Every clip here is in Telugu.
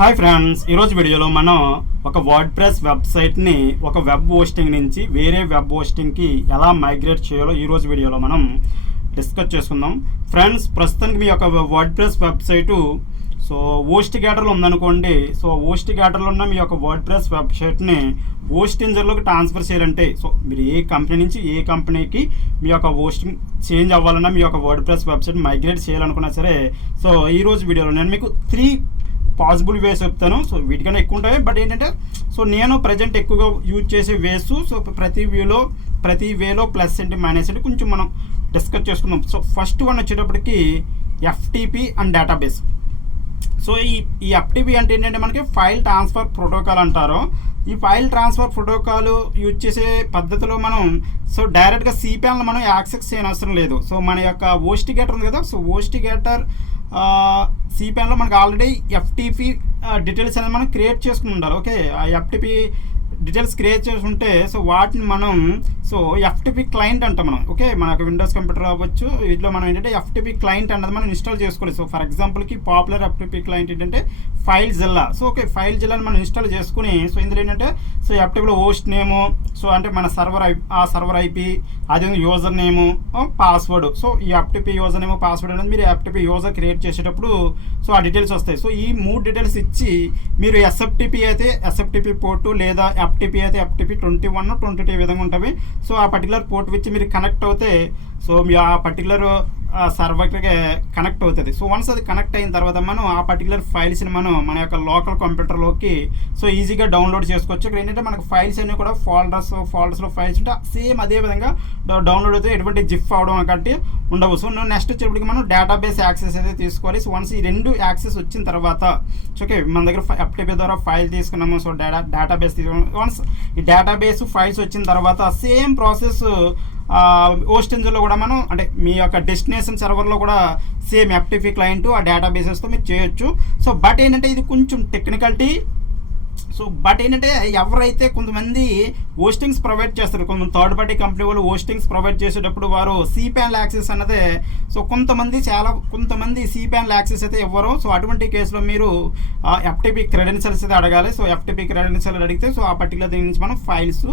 హాయ్ ఫ్రెండ్స్, ఈరోజు వీడియోలో మనం ఒక వర్డ్ ప్రెస్ వెబ్సైట్ని ఒక వెబ్ హోస్టింగ్ నుంచి వేరే వెబ్ హోస్టింగ్కి ఎలా మైగ్రేట్ చేయాలో ఈరోజు వీడియోలో మనం డిస్కస్ చేసుకుందాం. ఫ్రెండ్స్, ప్రస్తుతానికి మీ యొక్క వర్డ్ ప్రెస్ వెబ్సైటు హోస్టిగేటర్లో ఉందనుకోండి. హోస్టిగేటర్లో ఉన్న మీ యొక్క వర్డ్ ప్రెస్ వెబ్సైట్ని హోస్టింజర్లోకి ట్రాన్స్ఫర్ చేయాలంటే మీరు ఏ కంపెనీ నుంచి ఏ కంపెనీకి మీ యొక్క హోస్టింగ్ చేంజ్ అవ్వాలన్నా, మీ యొక్క వర్డ్ ప్రెస్ వెబ్సైట్ మైగ్రేట్ చేయాలనుకున్నా సరే, ఈరోజు వీడియోలో నేను మీకు 3 పాసిబుల్ వేస్ చెప్తాను. వీటికన్నా ఎక్కువ ఉంటాయి, బట్ ఏంటంటే నేను ప్రజెంట్ ఎక్కువగా యూజ్ చేసే వేస్. ప్రతి వేలో ప్లస్ ఏంటి మైనస్ ఏంటి కొంచెం మనం డిస్కస్ చేసుకుందాం. ఫస్ట్ వన్ వచ్చేటప్పటికి ఎఫ్టిపి అండ్ డేటాబేస్. ఈ ఎఫ్టిపి అంటే ఏంటంటే మనకి ఫైల్ ట్రాన్స్ఫర్ ప్రోటోకాల్ అంటారు. ఈ ఫైల్ ట్రాన్స్ఫర్ ప్రోటోకాల్ యూజ్ చేసే పద్ధతిలో మనం డైరెక్ట్గా సిపిఎన్ మనం యాక్సెస్ చేయనవసరం లేదు. మన యొక్క హోస్టిగేటర్ ఉంది కదా, హోస్టిగేటర్ సిపిఎన్లో మనకు ఆల్రెడీ ఎఫ్టిపి డీటెయిల్స్ అనేది మనం క్రియేట్ చేసుకుని ఉండాలి. ఓకే, ఆ ఎఫ్టిపి డీటెయిల్స్ క్రియేట్ చేసుకుంటే వాటిని మనం ఎఫ్టిపి క్లయింట్ అంటాం మనం. ఓకే, మనకు విండోస్ కంప్యూటర్ అవ్వచ్చు, వీటిలో మనం ఏంటంటే ఎఫ్టిపి క్లయింట్ అన్నది మనం ఇన్స్టాల్ చేసుకోవాలి. ఫర్ ఎగ్జాంపుల్కి పాపులర్ ఎఫ్టిపి క్లయింట్ ఏంటంటే ఫైల్ జిల్లా. ఫైల్ జిల్లాని మనం ఇన్స్టాల్ చేసుకుని ఇందులో ఏంటంటే ఎఫ్టిపిలో హోస్ట్ నేము, అంటే మన సర్వర్ ఐపి, అదే యూజర్ నేము, పాస్వర్డ్. ఈ ఎఫ్టిపి యూజర్ నేము, పాస్వర్డ్ అనేది మీరు ఎఫ్టిపి యూజర్ క్రియేట్ చేసేటప్పుడు ఆ డీటెయిల్స్ వస్తాయి. ఈ 3 డీటెయిల్స్ ఇచ్చి మీరు ఎస్ఎఫ్టిపి అయితే ఎస్ఎఫ్టిపి పోర్టు, లేదా ఎఫ్టిపి అయితే ఎఫ్టిపి 21, 22 ఈ విధంగా ఉంటుంది. ఆ పర్టికులర్ పోర్ట్ వచ్చి మీరు కనెక్ట్ అవుతే మీ ఆ పర్టికులర్ సర్వర్కి కనెక్ట్ అవుతుంది. వన్స్ అది కనెక్ట్ అయిన తర్వాత మనం ఆ పర్టికులర్ ఫైల్స్ని మన యొక్క లోకల్ కంప్యూటర్లోకి ఈజీగా డౌన్లోడ్ చేసుకోవచ్చు. ఇక్కడ ఏంటంటే మనకు ఫైల్స్ అన్నీ కూడా ఫోల్డర్స్లో ఫైల్స్ ఉంటే సేమ్ అదే విధంగా డౌన్లోడ్ అవుతాయి, ఎటువంటి జిప్ అవడం కంటే ఉండవు. నెక్స్ట్ వచ్చేప్పటికి మనం డేటాబేస్ యాక్సెస్ అయితే తీసుకోవాలి. వన్స్ ఈ 2 యాక్సెస్ వచ్చిన తర్వాత మన దగ్గర ఎఫ్టిపి ద్వారా ఫైల్ తీసుకున్నాము. డేటాబేస్ తీసుకున్నాము. వన్స్ ఈ డేటాబేస్ ఫైల్స్ వచ్చిన తర్వాత సేమ్ ప్రాసెస్ హోస్టింజర్లో కూడా మనం అంటే మీ యొక్క డెస్టినేషన్ సర్వర్లో కూడా సేమ్ ఎఫ్టిపి క్లయింట్ ఆ డేటాబేసెస్తో మీరు చేయొచ్చు. బట్ ఏంటంటే ఇది కొంచెం టెక్నికాలిటీ. బట్ ఏంటంటే ఎవరైతే కొంతమంది హోస్టింగ్స్ ప్రొవైడ్ చేస్తారు, కొంత థర్డ్ పార్టీ కంపెనీ వాళ్ళు హోస్టింగ్స్ ప్రొవైడ్ చేసేటప్పుడు వారు సిపిఎన్ యాక్సెస్ అన్నదే కొంతమంది సిపిఎన్ యాక్సెస్ అయితే ఇవ్వరు. అటువంటి కేసులో మీరు ఎఫ్టిపి క్రెడెన్షియల్స్ అయితే అడగాలి. ఎఫ్టిపి క్రెడెన్షియల్ అడిగితే ఆ పర్టికులర్ దీని నుంచి మనం ఫైల్స్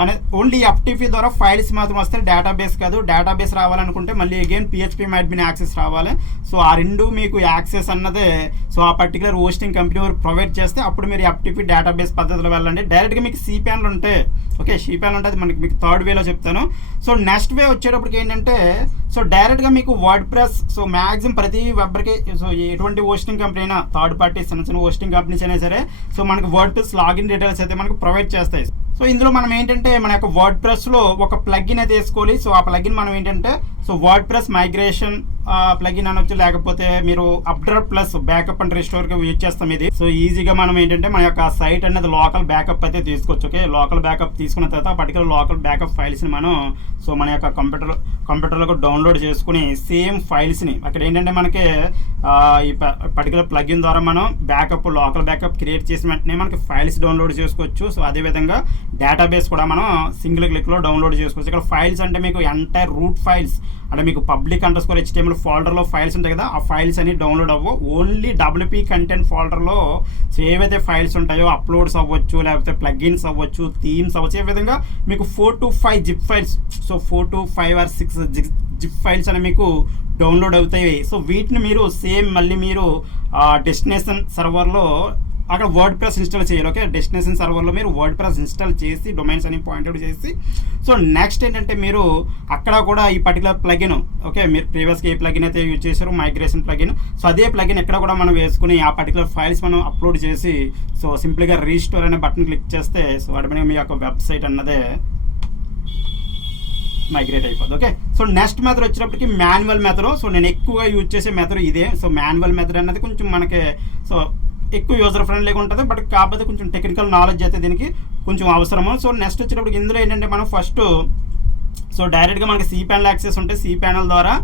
అనేది ఓన్లీ ఎఫ్టిపి ద్వారా ఫైల్స్ మాత్రం వస్తాయి, డేటాబేస్ కాదు. డేటాబేస్ రావాలనుకుంటే మళ్ళీ అగైన్ పిహెచ్పి అడ్మిన్ యాక్సెస్ రావాలి. ఆ 2 మీకు యాక్సెస్ అన్నదే ఆ పర్టికులర్ హోస్టింగ్ కంపెనీ వారు ప్రొవైడ్ చేస్తే అప్పుడు మీరు ఎఫ్టిపి డేటాబేస్ పద్ధతిలో వెళ్ళండి. డైరెక్ట్గా మీకు సిపిఎన్లు ఉంటే సిపిఎన్ ఉంటుంది, మీకు థర్డ్ వేలో చెప్తాను. నెక్స్ట్ వే వచ్చేటప్పటికి ఏంటంటే డైరెక్ట్గా మీకు వర్డ్ ప్రెస్ మ్యాక్సిమం ప్రతి వెబ్కి ఎటువంటి హోస్టింగ్ కంపెనీ అయినా, థర్డ్ పార్టీ చిన్న హోస్టింగ్ కంపెనీస్ అయినా సరే మనకు వర్డ్ ప్రెస్ లాగిన్ డీటెయిల్స్ అయితే మనకు ప్రొవైడ్ చేస్తాయి. ఇందులో మనం ఏంటంటే మన యొక్క వర్డ్ ప్రెస్లో ఒక ప్లగిన్ అయితే వేసుకోవాలి. ఆ ప్లగిన్ మనం ఏంటంటే వర్డ్ ప్రెస్ మైగ్రేషన్ ప్లగిన్ అనొచ్చు, లేకపోతే మీరు అప్డేట్ ప్లస్ బ్యాకప్ అండ్ రిస్టోర్కి యూజ్ చేస్తాం. ఇది ఈజీగా మనం ఏంటంటే మన యొక్క సైట్ అనేది లోకల్ బ్యాకప్ అయితే తీసుకోవచ్చు. ఓకే, లోకల్ బ్యాకప్ తీసుకున్న తర్వాత పర్టికులర్ లోకల్ బ్యాకప్ ఫైల్స్ని మనం మన యొక్క కంప్యూటర్లో డౌన్లోడ్ చేసుకుని సేమ్ ఫైల్స్ని అక్కడ ఏంటంటే మనకి ఈ పర్టికులర్ ప్లగిన్ ద్వారా మనం లోకల్ బ్యాకప్ క్రియేట్ చేసిన వెంటనే మనకి ఫైల్స్ డౌన్లోడ్ చేసుకోవచ్చు. అదేవిధంగా డేటాబేస్ కూడా మనం సింగిల్ క్లిక్లో డౌన్లోడ్ చేసుకోవచ్చు. ఇక్కడ ఫైల్స్ అంటే మీకు ఎంటైర్ రూట్ ఫైల్స్ అంటే మీకు public_html ఫోల్డర్లో ఫైల్స్ ఉంటాయి కదా, ఆ ఫైల్స్ అన్ని డౌన్లోడ్ అవ్వవు. ఓన్లీ WP కంటెంట్ ఫోల్డర్లో ఏవైతే ఫైల్స్ ఉంటాయో అప్లోడ్స్ అవ్వచ్చు, లేకపోతే ప్లగిన్స్ అవ్వచ్చు, థీమ్స్ అవ్వచ్చు, ఏ విధంగా మీకు 4 to 5 zip files 4 to 5 or 6 zip files అని మీకు డౌన్లోడ్ అవుతాయి. వీటిని మీరు మళ్ళీ మీరు డెస్టినేషన్ సర్వర్లో అక్కడ వర్డ్ ప్రెస్ ఇన్స్టాల్ చేయాలి. ఓకే, డెస్టినేషన్ సర్వర్లో మీరు వర్డ్ ప్రెస్ ఇన్స్టాల్ చేసి డొమైన్స్ అని పాయింట్అవుట్ చేసి నెక్స్ట్ ఏంటంటే మీరు అక్కడ కూడా ఈ పర్టికులర్ ప్లగిన్, ఓకే, మీరు ప్రీవియస్గా ఏ ప్లగిన్ అయితే యూజ్ చేశారో మైగ్రేషన్ ప్లగిన్, అదే ప్లగిన్ ఎక్కడ కూడా మనం వేసుకుని ఆ పర్టికులర్ ఫైల్స్ మనం అప్లోడ్ చేసి సింపుల్గా రీస్టోర్ అనే బటన్ క్లిక్ చేస్తే వాటి మీ యొక్క వెబ్సైట్ అన్నదే మైగ్రేట్ అయిపోద్ది. ఓకే, నెక్స్ట్ మెథడ్ వచ్చేటప్పటికి మాన్యువల్ మెథడ్. నేను ఎక్కువగా యూజ్ చేసే మెథడ్ ఇదే. మాన్యువల్ మెథడ్ అన్నది కొంచెం మనకి ఎక్కువ యూజర్ ఫ్రెండ్లీగా ఉంటుంది, బట్ కాకపోతే కొంచెం టెక్నికల్ నాలెడ్జ్ అయితే దీనికి కొంచెం అవసరము. నెక్స్ట్ వచ్చేటప్పుడు ఇందులో ఏంటంటే మనం ఫస్ట్ డైరెక్ట్గా మనకి సిపిఎన్ యాక్సెస్ ఉంటే సిపిఎన్ ద్వారా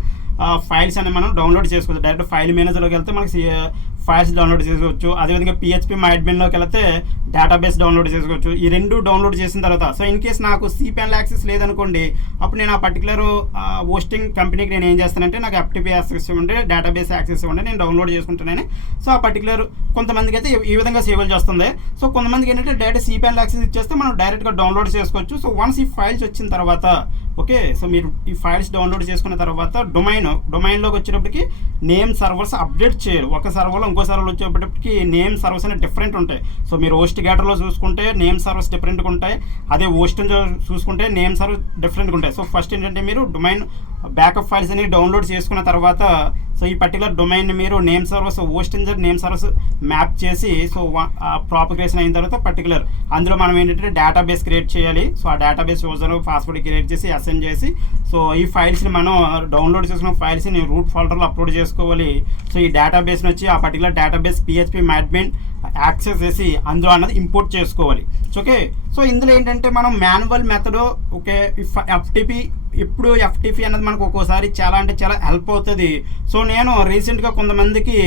ఫైల్స్ అనేవి మనం డౌన్లోడ్ చేసుకోవచ్చు. డైరెక్ట్ ఫైల్ మేనేజర్లోకి వెళ్తే మనకి ఫైల్స్ డౌన్లోడ్ చేసుకోవచ్చు. అదేవిధంగా పిహెచ్పి మై అడ్మిన్లోకి వెళ్తే డేటాబేస్ డౌన్లోడ్ చేసుకోవచ్చు. ఈ రెండు డౌన్లోడ్ చేసిన తర్వాత సో ఇన్ కేస్ నాకు cPanel యాక్సెస్ లేదనుకోండి, అప్పుడు నేను ఆ పర్టికులర్ హోస్టింగ్ కంపెనీకి నేను ఏం చేస్తానంటే నాకు FTP యాక్సెస్ ఇవ్వండి, డేటాబేస్ యాక్సెస్ ఇవ్వండి, నేను డౌన్లోడ్ చేసుకుంటానని. సో ఆ పర్టికులర్ కొంతమందికి అయితే ఈ విధంగా సేవలు చేస్తుంది. సో కొంతమందికి ఏంటంటే డైరెక్ట్ cPanel యాక్సెస్ ఇచ్చేస్తే మనం డైరెక్ట్గా డౌన్లోడ్ చేసుకోవచ్చు. సో వన్స్ ఈ ఫైల్స్ వచ్చిన తర్వాత ఓకే, సో మీరు ఈ ఫైల్స్ డౌన్లోడ్ చేసుకున్న తర్వాత డొమైన్లోకి వచ్చేటప్పటికి నేమ్ సర్వర్స్ అప్డేట్ చేయరు. ఒక సర్వర్లో ఇంకో సర్వర్లో వచ్చేటప్పటికి నేమ్ సర్వర్స్ అనేవి డిఫరెంట్ ఉంటాయి. సో మీరు హోస్ట్ గేటర్లో చూసుకుంటే నేమ్ సర్వర్స్ డిఫరెంట్గా ఉంటాయి, అదే హోస్టింగ్ చూసుకుంటే నేమ్ సర్వర్స్ డిఫరెంట్గా ఉంటాయి. సో ఫస్ట్ ఏంటంటే మీరు డొమైన్ బ్యాకప్ ఫైల్స్ అనేవి డౌన్లోడ్ చేసుకున్న తర్వాత సో ఈ పర్టికులర్ డొమైన్ని మీరు name servers hosting name servers map చేసి సో ప్రాపగేషన్ అయిన తర్వాత పర్టికులర్ అందులో మనం ఏంటంటే డేటాబేస్ క్రియేట్ చేయాలి. సో ఆ డేటాబేస్ యూజర్ పాస్వర్డ్ క్రియేట్ చేసి అసైన్ చేసి సో ఈ ఫైల్స్ని మనం డౌన్లోడ్ చేసుకున్న ఫైల్స్ని రూట్ ఫోల్డర్లో అప్లోడ్ చేసుకోవాలి. సో ఈ డేటాబేస్ని వచ్చి ఆ particular database PHP my admin access చేసి అందులో అన్నది ఇంపోర్ట్ చేసుకోవాలి. ఓకే, సో ఇందులో ఏంటంటే మనం మాన్యువల్ మెథడ్ ఓకే FTP ఇప్పుడు FTP అన్నది మనకు ఒక్కోసారి చాలా అంటే చాలా హెల్ప్ అవుతుంది. సో నేను రీసెంట్గా కొంతమందికి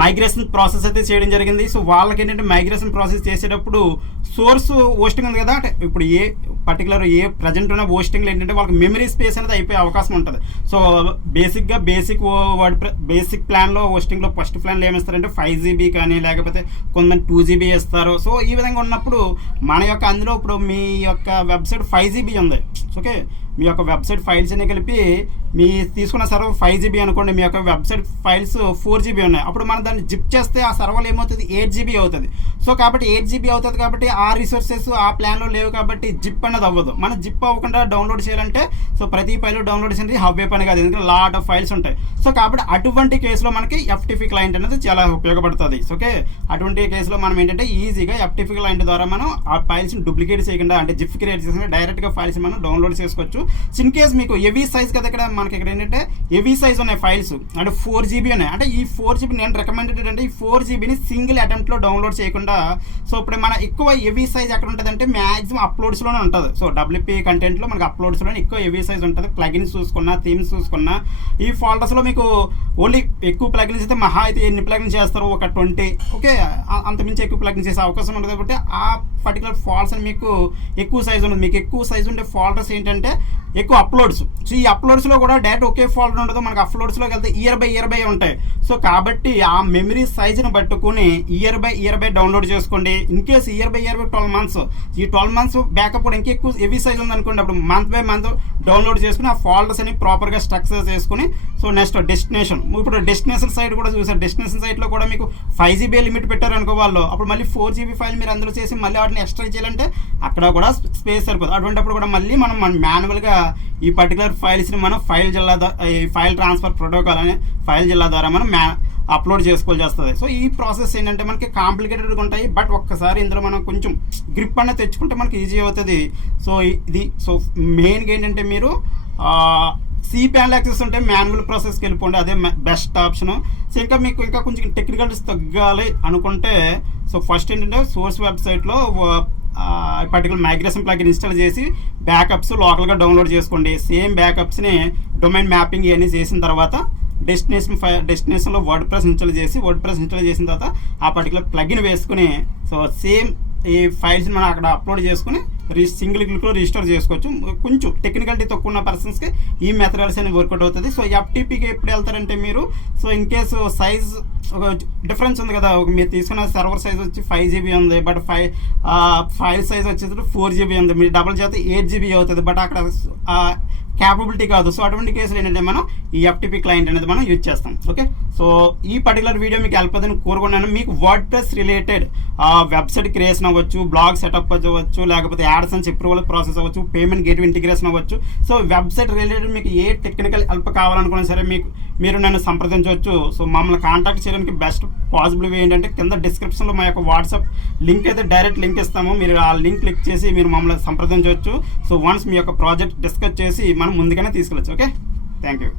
మైగ్రేషన్ ప్రాసెస్ అయితే చేయడం జరిగింది. సో వాళ్ళకి ఏంటంటే మైగ్రేషన్ ప్రాసెస్ చేసేటప్పుడు సోర్స్ హోస్టింగ్ ఉంది కదా, అంటే ఇప్పుడు ఏ పర్టికులర్ ఏ ప్రజెంట్ ఉన్న హోస్టింగ్లో ఏంటంటే వాళ్ళకి మెమరీ స్పేస్ అనేది అయిపోయే అవకాశం ఉంటుంది. సో బేసిక్గా బేసిక్ ప్లాన్లో హోస్టింగ్లో ఫస్ట్ ప్లాన్లో ఏమిస్తారంటే 5 GB కానీ లేకపోతే కొంతమంది 2 GB ఇస్తారు. సో ఈ విధంగా ఉన్నప్పుడు మన యొక్క అందులో ఇప్పుడు మీ యొక్క వెబ్సైట్ 5 GB ఉంది. ఓకే, మీ యొక్క వెబ్సైట్ ఫైల్స్ అన్ని కలిపి మీ తీసుకున్న సర్వర్ 5 GB అనుకోండి, మీ యొక్క వెబ్సైట్ ఫైల్స్ 4 GB ఉన్నాయి. అప్పుడు మనం దాన్ని జిప్ చేస్తే ఆ సర్వర్లో ఏమవుతుంది 8 GB అవుతుంది. సో కాబట్టి 8 GB అవుతుంది కాబట్టి ఆ రిసోర్సెస్ ఆ ప్లాన్లో లేవు కాబట్టి జిప్ అనేది అవ్వదు. మనం జిప్ అవ్వకుండా డౌన్లోడ్ చేయాలంటే సో ప్రతి ఫైల్ డౌన్లోడ్ చేసి హవ్వే పని కాదు, ఎందుకంటే లాట్ ఆఫ్ ఫైల్స్ ఉంటాయి. సో కాబట్టి అటువంటి కేసులో మనకి FTP క్లయింట్ అనేది చాలా ఉపయోగపడుతుంది. ఓకే, అటువంటి కేసులో మనం ఏంటంటే ఈజీగా FTP క్లయింట్ ద్వారా మనం ఆ ఫైల్స్ని డూప్లికేట్ చేయకుండా అంటే జిప్ క్రియేట్ చేసుకుంటే డైరెక్ట్గా ఫైల్స్ మనం డౌన్లోడ్ చేసుకోవచ్చు. ఇన్ కేస్ మీకు హెవీ సైజ్ కదా, ఇక్కడ మనకి ఇక్కడ ఏంటంటే హెవీ సైజ్ ఉన్నాయి ఫైల్స్ అంటే 4 GB ఉన్నాయి. అంటే ఈ 4 GB నేను రికమెండెడ్ అంటే ఈ 4 GBని సింగిల్ అటెంప్ట్లో డౌన్లోడ్ చేయకుండా సో ఇప్పుడు మన ఎక్కువ హెవీ సైజ్ ఎక్కడ ఉంటుంది అంటే మ్యాక్సిమం అప్లోడ్స్లోనే ఉంటుంది. సో WP కంటెంట్లో మనకి అప్లోడ్స్లోనే ఎక్కువ హెవీ సైజ్ ఉంటుంది. ప్లగిన్స్ చూసుకున్నా థీమ్స్ చూసుకున్నా ఈ ఫోల్డర్స్లో మీకు ఓన్లీ ఎక్కువ ప్లగిన్స్ అయితే మహా అయితే ఎన్ని ప్లగిన్స్ చేస్తారు ఒక 20. ఓకే, అంతమించి ఎక్కువ ప్లగిన్స్ చేసే అవకాశం ఉంటుంది కాబట్టి ఆ పర్టికులర్ ఫోల్డర్స్ అని మీకు ఎక్కువ సైజ్ ఉంటుంది. మీకు ఎక్కువ సైజ్ ఉండే ఫోల్డర్స్ ఏంటంటే ఎక్కువ అప్లోడ్స్. సో ఈ అప్లోడ్స్లో కూడా డైరెక్ట్ ఒకే ఫోల్డర్ ఉండదు, మనకు అప్లోడ్స్లోకి వెళ్తే ఇయర్ బై ఉంటాయి. సో కాబట్టి ఆ మెమరీ సైజుని పట్టుకుని ఇయర్ బై డౌన్లోడ్ చేసుకోండి. In case year by 12 months, ఈ 12 months బ్యాకప్ కూడా ఇంకెక్కువ హెవీ సైజ్ ఉందనుకోండి, అప్పుడు మంత్ బై మంత్ డౌన్లోడ్ చేసుకుని ఆ ఫోల్డర్స్ అని ప్రాపర్గా స్ట్రక్చర్ చేసుకుని సో నెక్స్ట్ డెస్టినేషన్, ఇప్పుడు డెస్టినేషన్ సైట్ కూడా చూసారు. డెస్టినేషన్ సైట్లో కూడా మీకు 5 GB లిమిట్ పెట్టారు అనుకో వాళ్ళు, అప్పుడు మళ్ళీ 4 GB ఫైల్ మీరు అందులో చేసి మళ్ళీ వాటిని ఎక్స్ట్రా చేయాలంటే అక్కడ కూడా స్పేస్ సరిపోతుంది. అటువంటిప్పుడు కూడా మళ్ళీ మనం మాన్యువల్గా ఈ పర్టికులర్ ఫైల్స్ని మనం ఫైల్ ట్రాన్స్ఫర్ ప్రోటోకాల్ అనే ఫైల్ జిల్లా ద్వారా మనం అప్లోడ్ చేసుకోవాల్సి వస్తుంది. సో ఈ ప్రాసెస్ ఏంటంటే మనకి కాంప్లికేటెడ్గా ఉంటాయి, బట్ ఒక్కసారి ఇందులో మనం కొంచెం గ్రిప్ అనేది తెచ్చుకుంటే మనకి ఈజీ అవుతుంది. సో మెయిన్గా ఏంటంటే మీరు cPanel యాక్సెస్ ఉంటే మాన్యువల్ ప్రాసెస్కి వెళ్ళిపోండి, అదే బెస్ట్ ఆప్షన్. సో ఇంకా కొంచెం టెక్నికల్స్ తగ్గాలి అనుకుంటే సో ఫస్ట్ ఏంటంటే సోర్స్ వెబ్సైట్లో పర్టికులర్ మైగ్రేషన్ ప్లగిన్ ఇన్స్టాల్ చేసి బ్యాకప్స్ లోకల్గా డౌన్లోడ్ చేసుకోండి. సేమ్ బ్యాకప్స్ని డొమైన్ మ్యాపింగ్ ఇవన్నీ చేసిన తర్వాత డెస్టినేషన్లో వర్డ్ ప్రెస్ ఇన్స్టాల్ చేసిన తర్వాత ఆ పర్టికులర్ ప్లగిన్ వేసుకుని సో సేమ్ ఈ ఫైల్స్ని మనం అక్కడ అప్లోడ్ చేసుకుని సింగిల్ క్లిక్లో రిజిస్టర్ చేసుకోవచ్చు. కొంచెం టెక్నికలిటీ తక్కువ ఉన్న పర్సన్స్కి ఈ మెథడ్స్ అనేది వర్కౌట్ అవుతుంది. సో FTPకి ఎప్పుడు వెళ్తారంటే మీరు సో ఇన్ కేసు సైజ్ ఒక డిఫరెన్స్ ఉంది కదా, మీరు తీసుకున్న సర్వర్ సైజ్ వచ్చి 5 GB ఉంది, బట్ ఫైల్ సైజ్ వచ్చేసి 4 GB ఉంది, మీరు డబుల్ చేస్తే 8 GB అవుతుంది, బట్ అక్కడ క్యాపబిలిటీ కాదు. సో అటువంటి కేసులు ఏంటంటే మనం ఈ FTP క్లయింట్ అనేది మనం యూజ్ చేస్తాం. ఓకే, సో ఈ పర్టికులర్ వీడియో మీకు హెల్ప్ అవుతుందని కోరుకున్నాను. మీకు word press related website creation అవ్వచ్చు, బ్లాగ్ సెటప్ అవ్వచ్చు, లేకపోతే యాడ్సెన్స్ అప్రూవల్ ప్రాసెస్ అవ్వచ్చు, పేమెంట్ గేట్వే ఇంటిగ్రేషన్ అవ్వచ్చు. సో వెబ్సైట్ రిలేటెడ్ మీకు ఏ టెక్నికల్ హెల్ప్ కావాలనుకున్నా సరే మీరు నన్ను సంప్రదించవచ్చు. సో మమ్మల్ని కాంటాక్ట్ చేయడానికి బెస్ట్ పాసిబుల్ వే ఏంటంటే కింద డిస్క్రిప్షన్లో మా యొక్క వాట్సాప్ లింక్ అయితే డైరెక్ట్ లింక్ ఇస్తాము, మీరు ఆ లింక్ క్లిక్ చేసి మీరు మమ్మల్ని సంప్రదించవచ్చు. సో వన్స్ మీ యొక్క ప్రాజెక్ట్ డిస్కస్ చేసి మనం ముందుగానే తీసుకెళ్ళచ్చు. Okay, thank you.